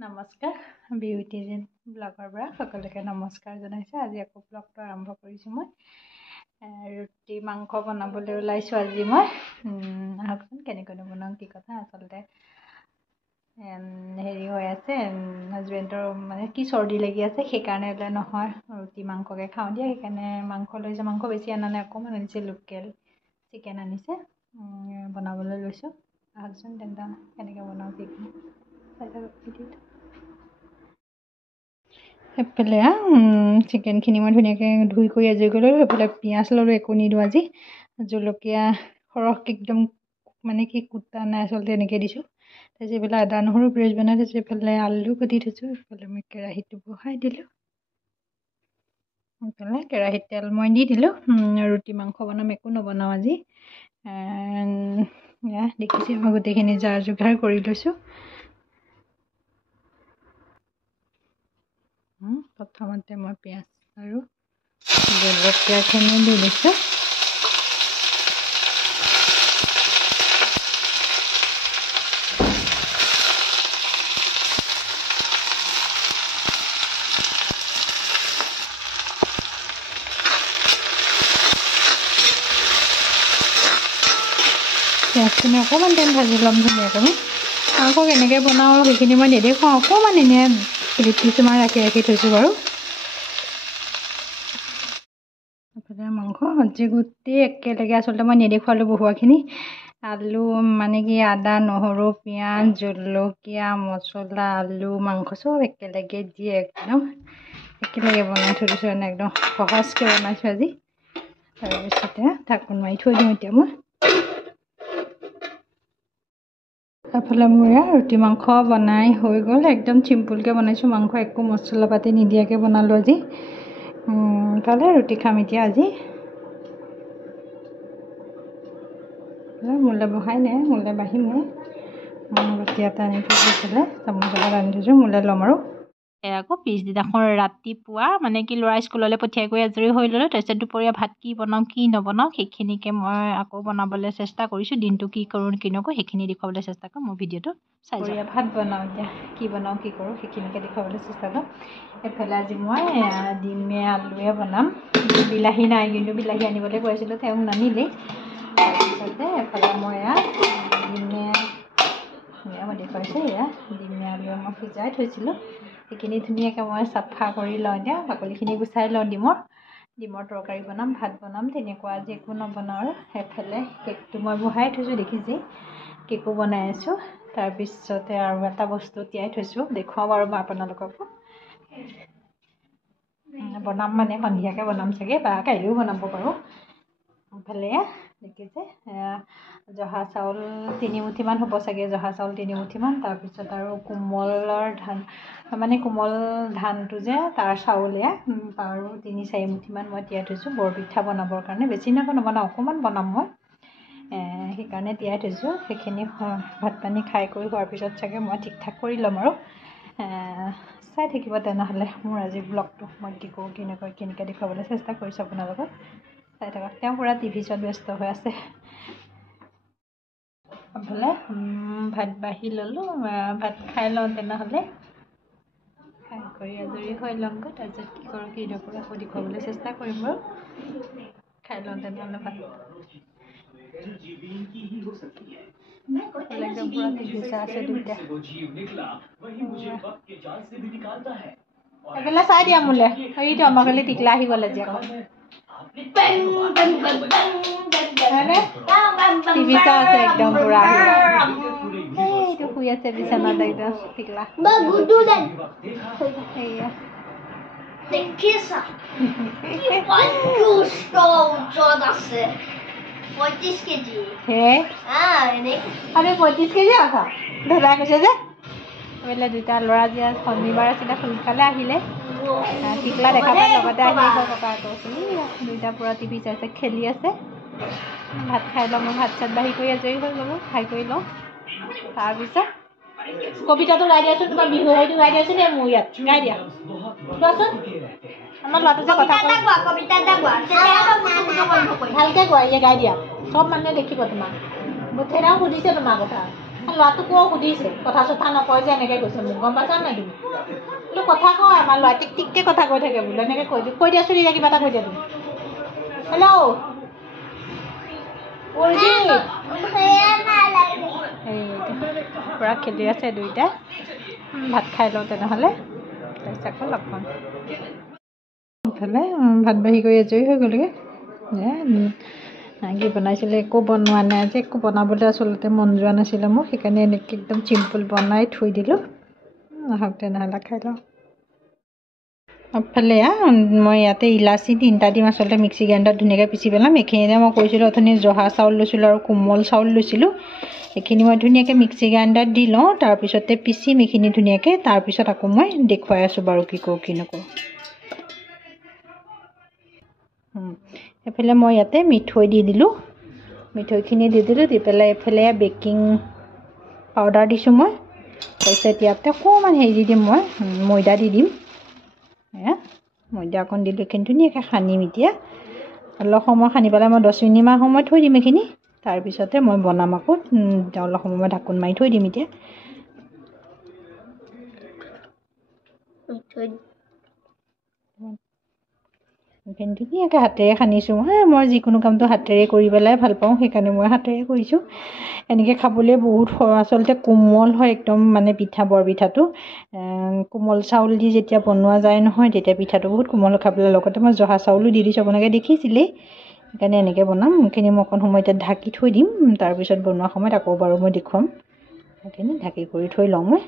নমস্কাৰ বিউটিজিন ব্লগৰ পৰা সকলোকে নমস্কাৰ জনাইছোঁ। আজি আকৌ ব্লগটো আৰম্ভ কৰিছোঁ। মই ৰুটি মাংস বনাবলৈ ওলাইছোঁ। আজি মই আহকচোন কেনেকৈ বনাওঁ কি কথা। আচলতে হেৰি হৈ আছে, হাজবেণ্ডৰ মানে কি চৰ্দি লাগি আছে, সেইকাৰণে বোলে নহয় ৰুটি মাংসকে খাওঁ দিয়া। সেইকাৰণে মাংস লৈছে। মাংস বেছি অনা নাই, অকণমান আনিছে, লোকেল চিকেন আনিছে, বনাবলৈ লৈছোঁ। আহকচোন তেন্তে কেনেকৈ বনাওঁ কি সেইফালে চিকেনখিনি মই ধুনীয়াকৈ ধুই কৰি আজৰি কৰি ল'লোঁ। সেইফালে পিঁয়াজ ল'লোঁ, একো নিদিওঁ আজি। জলকীয়া সৰহকৈ একদম মানে কি কুটা নাই, আচলতে এনেকৈ দিছোঁ। তাৰপিছত এইফালে আদা নহৰু পেষ্ট বনাই থৈছোঁ। এইফালে আলু কাটি থৈছোঁ। এইফালে মই কেৰাহীটো বহাই দিলোঁ। এইফালে কেৰাহীত তেল মই দি দিলোঁ। ৰুটি মাংস বনাম, একো নবনাওঁ আজি। দেখিছোঁ মই গোটেইখিনি যা যোগাৰ কৰি লৈছোঁ। প্ৰথমতে মই পিঁয়াজ আৰু জলকীয়াখিনি দি দিছোঁ। পিঁয়াজখিনি অকণমান টাইম ভাজি ল'ম ধুনীয়াকৈ। মাংস কেনেকৈ বনাওঁ আৰু সেইখিনি মই নেদেখুৱাওঁ, অকণমান এনেই ক্লিপ কিছুমান ৰাখি ৰাখি থৈছোঁ বাৰু। এইফালে মাংস ভাজি গোটেই একেলগে আচলতে মই নেদেখুৱালোঁ বহুৱাখিনি। আলু মানে কি আদা নহৰু পিঁয়াজ জলকীয়া মছলা আলু মাংস চব একেলগে দি একদম একেলগে বনাই থৈ দিছোঁ। একদম সহজকৈ বনাইছোঁ আজি। তাৰপিছতে ঢাকোন মাৰি থৈ দিওঁ এতিয়া মই। এইফালে মোৰ ৰুটি মাংস বনাই হৈ গ'ল। একদম চিম্পুলকৈ বনাইছোঁ। মাংস একো মছলা পাতি নিদিয়াকৈ বনালোঁ আজি। তালে ৰুটি খাম এতিয়া আজি। মোলৈ বহাই নাই, মোলৈ বাঢ়িমহে। ৰুটি এটা আনি থৈছোঁ, এইফালে চামুচ এটাত আনি থৈছোঁ, মোলৈ ল'ম আৰু। আকৌ পিছদিনাখন ৰাতিপুৱা মানে কি ল'ৰা স্কুললৈ পঠিয়াই কৰি আজৰি হৈ ল'লোঁ। তাৰপিছত দুপৰীয়া ভাত কি বনাওঁ কি নবনাওঁ সেইখিনিকে মই আকৌ বনাবলৈ চেষ্টা কৰিছোঁ। দিনটো কি কৰোঁ কি নকৰোঁ সেইখিনি দেখুৱাবলৈ চেষ্টা কৰোঁ। মোৰ ভিডিঅ'টো চাই দুপৰীয়া ভাত বনাওঁ, এতিয়া কি বনাওঁ কি কৰোঁ সেইখিনিকে দেখুৱাবলৈ চেষ্টা কৰোঁ। এইফালে আজি মই ডিমে আলুৱে বনাম। বিলাহী নাই, কিন্তু বিলাহী আনিবলৈ কৈছিলোঁ, তেওঁ নানিলেই। তাৰপিছতে এফালে মই ডিমে মই দেখুৱাইছোঁ। ডিমে আলুৱে মই সিজাই থৈছিলোঁ। সেইখিনি ধুনীয়াকৈ মই চাফা কৰি লওঁ। এতিয়া বাকলিখিনি গুচাই লওঁ। ডিমৰ তৰকাৰী বনাম, ভাত বনাম, তেনেকুৱা আজি একো নবনাওঁ আৰু। সেইফালে কেকটো মই বহাই থৈছোঁ, দেখিছেই কেকো বনাই আছোঁ। তাৰপিছতে আৰু এটা বস্তু তিয়াই থৈছোঁ, দেখুৱাওঁ বাৰু মই আপোনালোককো। বনাম মানে সন্ধিয়াকৈ বনাম চাগে, বা কাইলৈও বনাব পাৰোঁ। এইফালে দেখিছে জহা চাউল 3 মুঠিমান হ'ব চাগে, জহা চাউল 3 মুঠিমান। তাৰপিছত আৰু কোমলৰ ধান মানে কোমল ধানটো যে তাৰ চাউল আৰু 3-4 মুঠিমান মই তিয়াই থৈছোঁ বৰপিঠা বনাবৰ কাৰণে। বেছি নবনাওঁ, অকণমান বনাম মই, সেইকাৰণে তিয়াই থৈছোঁ। সেইখিনি ভাত পানী খাই কৰি হোৱাৰ পিছত চাগে মই ঠিক ঠাক কৰি ল'ম আৰু। চাই থাকিব তেনেহ'লে মোৰ আজি ব্লগটো। মই কি কৰোঁ কি নকৰোঁ কেনেকৈ দেখুৱাবলৈ চেষ্টা কৰিছোঁ আপোনালোকক। চাই থাকক। তেওঁ পূৰা টিভি চোৱাত ব্যস্ত হৈ আছে। এইফালে ভাত বাঢ়ি ল'লোঁ, ভাত খাই লওঁ তেনেহ'লে। খাই কৰি আজৰি হৈ ল'মগৈ। তাৰপিছত কি কৰোঁ কি নকৰোঁ আকৌ দেখুৱাবলৈ চেষ্টা কৰিম বাৰু। খাই লওঁ তেনেহ'লে ভাত। একদম পূৰা টিভি চাই আছে দুইটা। সেইফালে চাই দিয়া মোলৈ। সেইটো আমাৰ ফালে টিকলা আহি গ'ল আজি আকৌ। টিভি চাই আছে একদম পূৰা। এইটো শুই আছে বিচনাত একদম টিকলা। সেয়া দেখিছা কিমান দুষ্ট ওজন আছে। 35 কেজি হে আরে 35 কেজি আছা ধৰা কৈছে যে। বোলে দুটা ল'ৰা যে শনিবাৰ আছিলে সোনকালে আহিলে। টিকলা দেখা পাই লগতে আহি ককা কৈছে দুইটা পূৰা টিভি চাইছে, খেলি আছে। ভাত খাই লওঁ। মই ভাত চাত বাঢ়ি কৰি আজৰি হৈ গ'লোঁ। খাই কৰি লওঁ। তাৰপিছত কবিতাটো গাই দিয়াচোন, তোমাৰ বিহু হেৰিটো গাই দিয়াচোন। মোৰ ইয়াত গাই দিয়া কোৱাচোন। আমাৰ ল'ৰাটো যে কথা ভালকৈ কোৱা, গাই দিয়া, চব মানুহে দেখিব তোমাক। মুঠেৰাও সুধিছে তোমাৰ কথা। ল'ৰাটো কোৱা সুধিছে কথা চথা নকয় যে এনেকৈ কৈছে মোক গম পাইছা নাই তুমি বোলো কথা কয় আমাৰ ল'ৰা টিক টিককৈ কথা কৈ থাকে বোলো এনেকৈ কৈ দিয়াচোন এতিয়া কিবা এটা কৈ দিয়া তুমি হেল্ল' পূৰা খেলি আছে দুইটাই ভাত খাই লওঁ তেনেহ'লে তাৰপিছত আকৌ লগ পাম ইফালে ভাত বাঢ়ি কৰি আজৰি হৈ গ'লগৈ কি বনাইছিলে একো বনোৱা নাই আজি একো বনাবলৈ আচলতে মন যোৱা নাছিলে মোক সেইকাৰণে এনেকৈ একদম চিম্পুল বনাই থৈ দিলোঁ আহক তেনেহ'লে খাই লওঁ আগফালে মই ইয়াতে ইলাচি 3টা দিম আচলতে মিক্সি গ্ৰাইণ্ডাৰত ধুনীয়াকৈ পিচি পেলাম এইখিনিতে মই কৈছিলোঁ অথনি জহা চাউল লৈছিলোঁ আৰু কোমল চাউল লৈছিলোঁ এইখিনি মই ধুনীয়াকৈ মিক্সি গ্ৰাইণ্ডাৰত দি লওঁ তাৰপিছতে পিচিম এইখিনি ধুনীয়াকৈ তাৰপিছত আকৌ মই দেখুৱাই আছোঁ বাৰু কি কৰোঁ কি নকৰোঁ এইফালে মই ইয়াতে মিঠৈ দি দিলোঁ মিঠৈখিনি দি দিলোঁ দি পেলাই এইফালে বেকিং পাউডাৰ দিছোঁ মই তাৰপিছত ইয়াতে অকণমান হেৰি দি দিম মই ময়দা দি দিম ময়দা অকণ দিলোঁ এইখিনি ধুনীয়াকৈ সানিম এতিয়া অলপ সময় সানি পেলাই মই 10 মিনিটমান সময় থৈ দিম এইখিনি তাৰপিছতে মই বনাম আকৌ অলপ সময় মই ঢাকোন মাৰি থৈ দিম এতিয়া এইখিনি ধুনীয়াকৈ হাতেৰে সানিছোঁ মই যিকোনো কামটো হাতেৰে কৰি পেলাই ভাল পাওঁ সেইকাৰণে মই হাতেৰে কৰিছোঁ এনেকৈ খাবলৈ বহুত আচলতে কোমল হয় একদম মানে পিঠা বৰপিঠাটো কোমল চাউল দি যেতিয়া বনোৱা যায় নহয় তেতিয়া পিঠাটো বহুত কোমল খাবলৈ লগতে মই জহা চাউলো দি দিছোঁ আপোনালোকে দেখিছিলেই সেইকাৰণে এনেকৈ বনাম এইখিনি মই অকণ সময় এতিয়া ঢাকি থৈ দিম তাৰপিছত বনোৱা সময়ত আকৌ বাৰু মই দেখুৱাম সেইখিনি ঢাকি কৰি থৈ লওঁ মই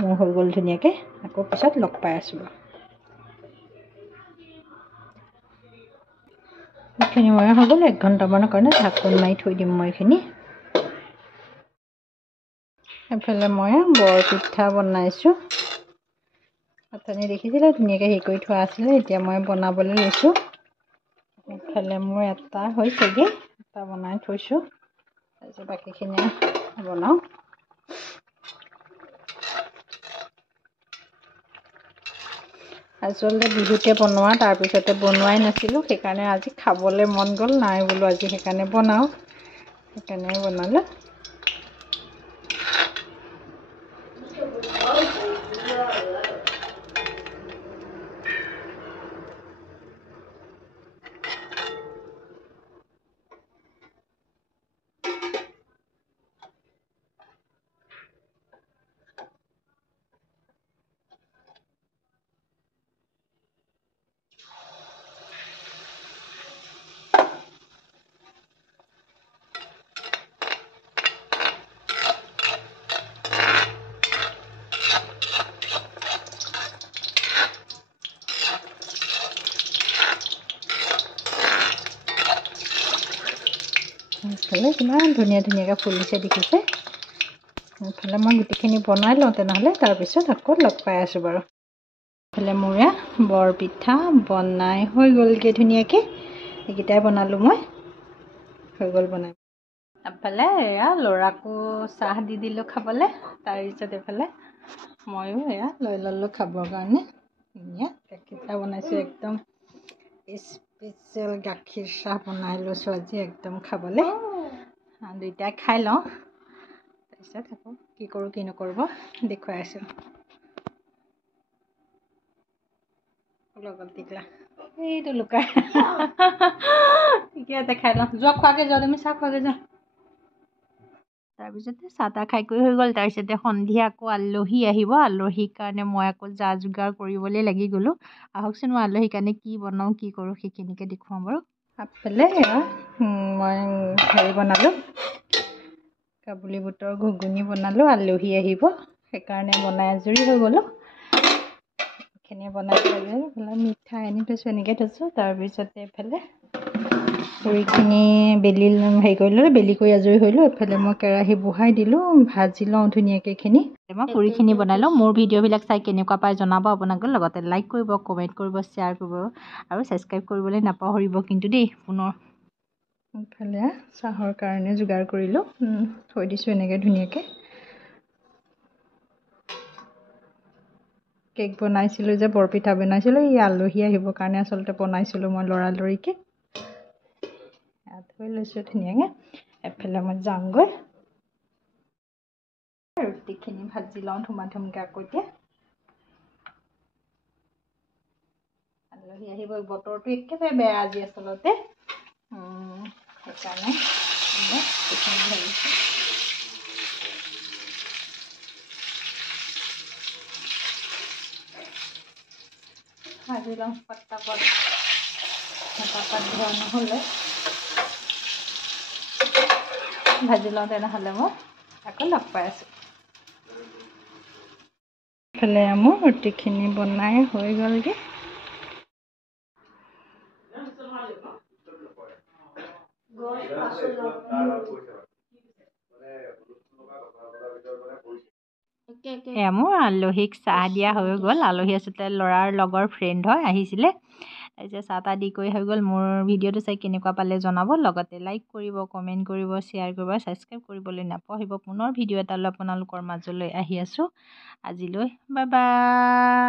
মোৰ হৈ গ'ল ধুনীয়াকৈ আকৌ পিছত লগ পাই আছোঁ এইখিনি মই হৈ গ'ল 1 ঘণ্টামানৰ কাৰণে ঢাকোন মাৰি থৈ দিম মই এইখিনি এইফালে মই বৰপিঠা বনাইছোঁ আপুনি দেখিছিলে ধুনীয়াকৈ হেৰি কৰি থোৱা আছিলে এতিয়া মই বনাবলৈ লৈছোঁ এইফালে মোৰ এটা হৈছেগৈ এটা বনাই থৈছোঁ তাৰপিছত বাকীখিনি বনাওঁ আচলতে বিহুতে বনোৱা তাৰপিছতে বনোৱাই নাছিলোঁ সেইকাৰণে আজি খাবলৈ মন গ'ল নাই বোলো আজি সেইকাৰণে বনাওঁ সেইকাৰণে বনালোঁ এইফালে কিমান ধুনীয়াকৈ ফুলিছে দেখিছে এইফালে মই গোটেইখিনি বনাই লওঁ তেনেহ'লে তাৰপিছত আকৌ লগ পাই আছোঁ বাৰু এইফালে মোৰ বৰপিঠা বনাই হৈ গ'লগৈ ধুনীয়াকৈ এইকেইটাই বনালোঁ মই হৈ গ'ল বনাই এফালে ল'ৰাকো চাহ দি দিলোঁ খাবলৈ তাৰপিছত এইফালে ময়ো লৈ ল'লোঁ খাবৰ কাৰণে ধুনীয়া গাখীৰ চাহ বনাইছোঁ একদম স্পেচিয়েল গাখীৰ চাহ বনাই লৈছোঁ আজি একদম খাবলৈ দুইটাই খাই লওঁ তাৰপিছত আকৌ কি কৰোঁ কি নকৰোঁ দেখুৱাই আছোঁ লগত টিকলা এইটো লুকাই ঠিকে আছে খাই লওঁ যোৱা খোৱাকৈ যোৱা তুমি চাহ খোৱাকৈ যোৱা তাৰপিছতে চাহ তাহ খাই কৰি হৈ গ'ল তাৰপিছতে সন্ধিয়া আকৌ আলহী আহিব আলহীৰ কাৰণে মই আকৌ যা যোগাৰ কৰিবলৈ লাগি গ'লোঁ আহকচোন মই আলহীৰ কাৰণে কি বনাওঁ কি কৰোঁ সেইখিনিকে দেখুৱাওঁ বাৰু আগফালে মই হেৰি বনালোঁ কাবুলী বুটৰ ঘুগুনি বনালোঁ আলহী আহিব সেইকাৰণে বনাই আজৰি হৈ গ'লোঁ এইখিনি বনাই পেলাই মিঠাই আনি থৈছোঁ এনেকৈ থৈছোঁ তাৰপিছতে এইফালে পুৰিখিনি হেৰি কৰি ল'লোঁ বেলি কৰি আজৰি হ'লোঁ এইফালে মই কেৰাহী বহাই দিলোঁ ভাজি লওঁ ধুনীয়াকৈ এইখিনি মই পুৰিখিনি বনাই লওঁ মোৰ ভিডিঅ'বিলাক চাই কেনেকুৱা পাই জনাব আপোনালোকে লগতে লাইক কৰিব কমেণ্ট কৰিব শ্বেয়াৰ কৰিব আৰু ছাবস্ক্ৰাইব কৰিবলৈ নাপাহৰিব কিন্তু দেই পুনৰ এইফালে চাহৰ কাৰণে যোগাৰ কৰিলোঁ থৈ দিছোঁ এনেকৈ ধুনীয়াকৈ কেক বনাইছিলোঁ যে বৰপিঠা বনাইছিলোঁ এই আলহী আহিবৰ কাৰণে আচলতে বনাইছিলোঁ মই লৰালৰিকৈ থৈ লৈছোঁ ধুনীয়াকৈ এফালে মই যাওঁগৈ ভাজি লওঁ ধুমকে আকৌ এতিয়া আলহী আহিব বতৰটো একেবাৰে বেয়া আজি আচলতে সেইকাৰণে ভাবিছোঁ ভাজি লওঁ পটাপট ধোৱা নহ'লে ভাজি লওঁ তেনেহ'লে মই আকৌ লগ পাই আছোঁ ইফালে মোৰ ৰুটিখিনি বনাই হৈ গ'লগৈ এয়া মোৰ আলহীক চাহ দিয়া হৈ গ'ল আলহী আচলতে ল'ৰাৰ লগৰ ফ্ৰেণ্ড হয় আহিছিলে তাৰপিছত চাহ তাহ দি কৰি হৈ গ'ল মোৰ ভিডিঅ'টো চাই কেনেকুৱা পালে জনাব লগতে লাইক কৰিব কমেণ্ট কৰিব শ্বেয়াৰ কৰিব ছাবস্ক্ৰাইব কৰিবলৈ নাপাহৰিব পুনৰ ভিডিঅ' এটা লৈ আপোনালোকৰ মাজলৈ আহি আছোঁ আজিলৈ বাই বাই